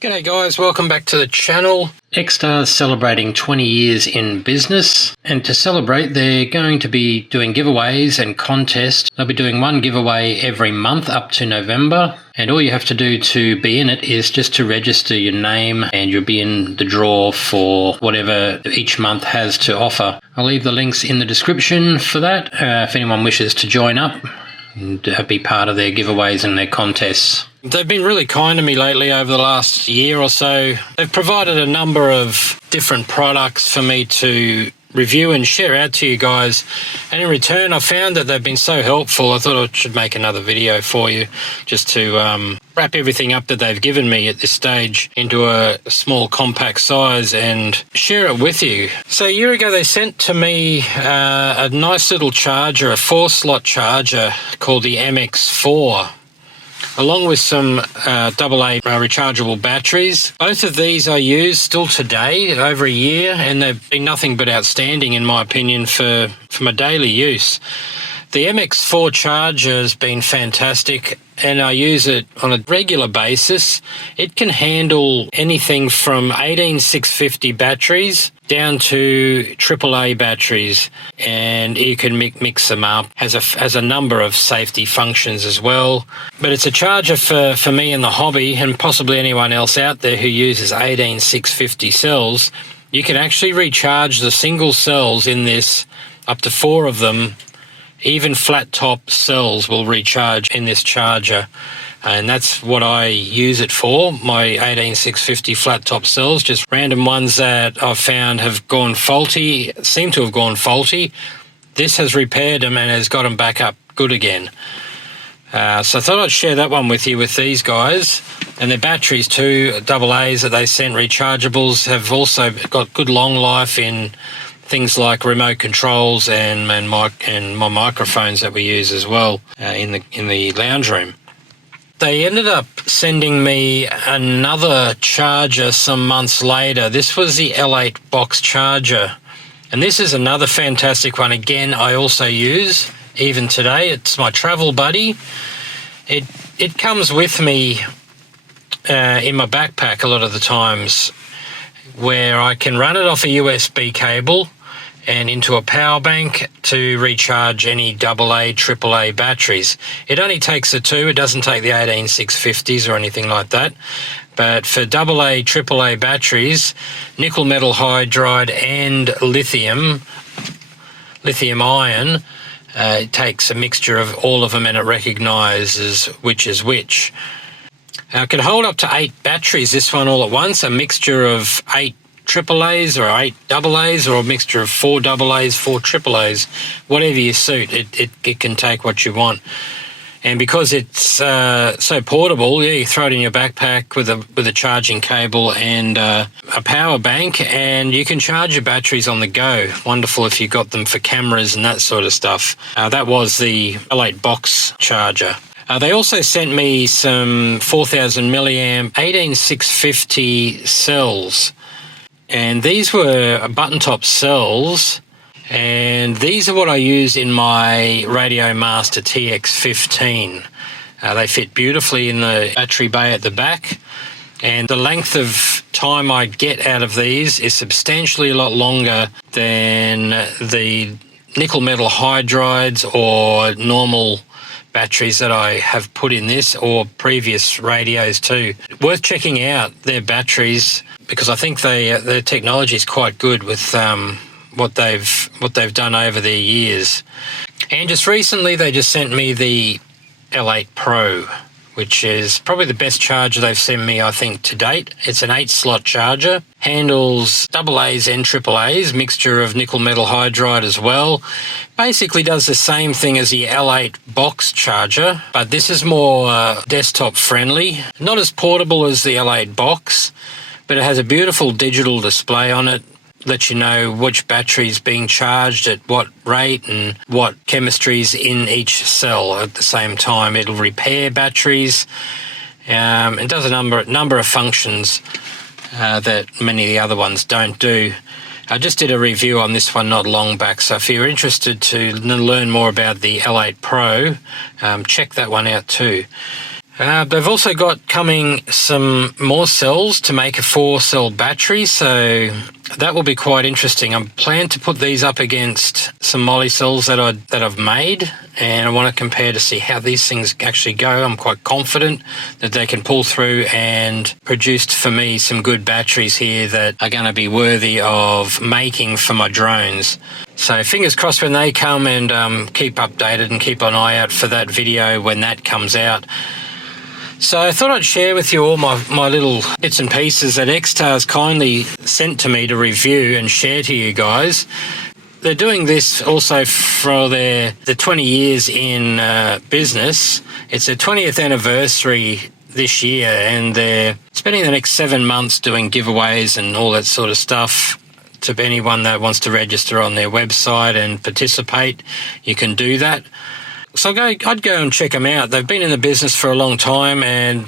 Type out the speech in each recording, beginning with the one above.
G'day guys, welcome back to the channel. XTAR's celebrating 20 years in business, and to celebrate they're going to be doing giveaways and contests. They'll be doing one giveaway every month up to November, and all you have to do to be in it is just to register your name and you'll be in the draw for whatever each month has to offer. I'll leave the links in the description for that if anyone wishes to join up and be part of their giveaways and their contests. They've been really kind to me lately over the last year or so. They've provided a number of different products for me to review and share out to you guys, and in return I found that they've been so helpful. I thought I should make another video for you just to wrap everything up that they've given me at this stage into a small compact size and share it with you. So a year ago they sent to me a nice little charger, a 4-slot charger called the MX4, along with some AA rechargeable batteries. Both of these I use still today, over a year, and they've been nothing but outstanding in my opinion for my daily use. The MX4 charger has been fantastic, and I use it on a regular basis. It can handle anything from 18650 batteries down to AAA batteries, and you can mix them up. Has a number of safety functions as well. But it's a charger for me in the hobby, and possibly anyone else out there who uses 18650 cells. You can actually recharge the single cells in this, up to 4 of them. Even flat top cells will recharge in this charger, and that's what I use it for. My 18650 flat top cells, just random ones that I've found have gone faulty, seem to have gone faulty. This has repaired them and has got them back up good again. So I thought I'd share that one with you with these guys. And their batteries too, AA's that they sent, rechargeables, have also got good long life in things like remote controls and my microphones that we use as well in the lounge room. They ended up sending me another charger some months later. This was the L8 Box Charger, and this is another fantastic one. Again, I also use even today. It's my travel buddy. It comes with me in my backpack a lot of the times, where I can run it off a USB cable and into a power bank to recharge any AA, AAA batteries. It only takes the 2, it doesn't take the 18650s or anything like that. But for AA, AAA batteries, nickel metal hydride and lithium ion, it takes a mixture of all of them and it recognises which is which. Now, it can hold up to 8 batteries, this one all at once, a mixture of 8 AAA's or 8 AA's, or a mixture of 4 AA's, 4 AAA's, whatever you suit. It can take what you want. And because it's so portable, you throw it in your backpack with a charging cable and a power bank, and you can charge your batteries on the go. Wonderful if you got them for cameras and that sort of stuff. That was the L8 Box Charger. They also sent me some 4000 milliamp 18650 cells. And these were button top cells, and these are what I use in my Radio Master TX15. They fit beautifully in the battery bay at the back, and the length of time I get out of these is substantially a lot longer than the nickel metal hydrides or normal batteries that I have put in this, or previous radios too. Worth checking out their batteries, because I think their technology is quite good with what they've done over the years. And just recently they just sent me the L8 Pro, which is probably the best charger they've sent me, I think, to date. It's an 8-slot charger, handles AA's and AAA's, mixture of nickel metal hydride as well. Basically does the same thing as the L8 Box Charger, but this is more desktop friendly. Not as portable as the L8 Box, but it has a beautiful digital display on it, lets you know which battery's being charged at what rate and what chemistry's in each cell at the same time. It'll repair batteries. It does a number of functions that many of the other ones don't do. I just did a review on this one not long back, so if you're interested to learn more about the L8 Pro, check that one out too. They've also got coming some more cells to make a 4-cell battery, so that will be quite interesting. I plan to put these up against some moly cells that I've made, and I want to compare to see how these things actually go. I'm quite confident that they can pull through and produce for me some good batteries here that are going to be worthy of making for my drones. So fingers crossed when they come, and keep updated and keep an eye out for that video when that comes out. So I thought I'd share with you all my little bits and pieces that XTAR's kindly sent to me to review and share to you guys. They're doing this also for the 20 years in business. It's their 20th anniversary this year, and they're spending the next 7 months doing giveaways and all that sort of stuff. To anyone that wants to register on their website and participate, you can do that. So I'd go and check them out. They've been in the business for a long time and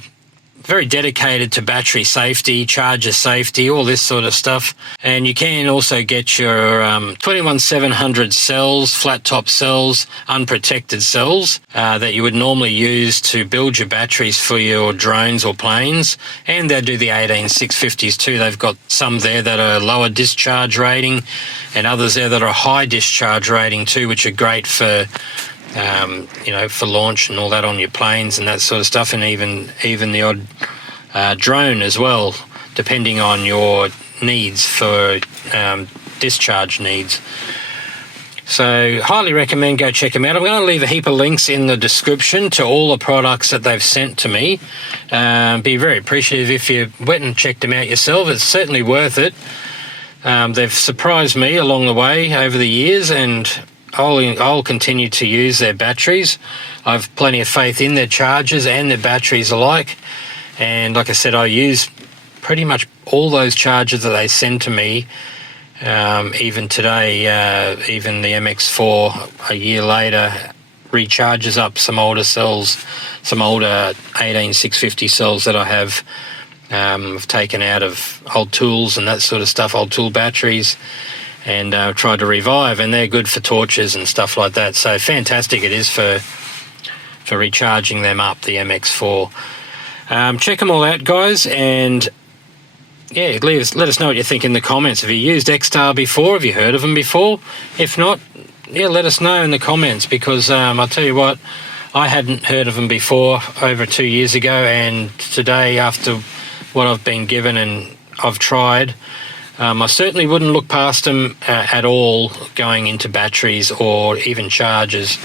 very dedicated to battery safety, charger safety, all this sort of stuff. And you can also get your 21700 cells, flat top cells, unprotected cells that you would normally use to build your batteries for your drones or planes. And they do the 18650s too. They've got some there that are lower discharge rating and others there that are high discharge rating too, which are great for for launch and all that on your planes and that sort of stuff, and even the odd drone as well, depending on your needs for discharge needs. So highly recommend go check them out. I'm going to leave a heap of links in the description to all the products that they've sent to me. Be very appreciative if you went and checked them out yourself. It's certainly worth it. They've surprised me along the way over the years, and I'll continue to use their batteries. I've plenty of faith in their chargers and their batteries alike. And like I said, I use pretty much all those chargers that they send to me. Even today, even the MX4 a year later recharges up some older cells, some older 18650 cells that I have I've taken out of old tools and that sort of stuff, old tool batteries, and tried to revive, and they're good for torches and stuff like that. So fantastic it is for recharging them up, the MX4. Check them all out, guys, and yeah, let us know what you think in the comments. Have you used XTAR before? Have you heard of them before? If not, yeah, let us know in the comments, because I'll tell you what, I hadn't heard of them before over 2 years ago, and today, after what I've been given and I've tried, I certainly wouldn't look past them at all going into batteries or even chargers.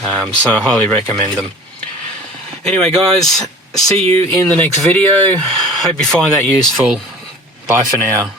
So I highly recommend them. Anyway, guys, see you in the next video. Hope you find that useful. Bye for now.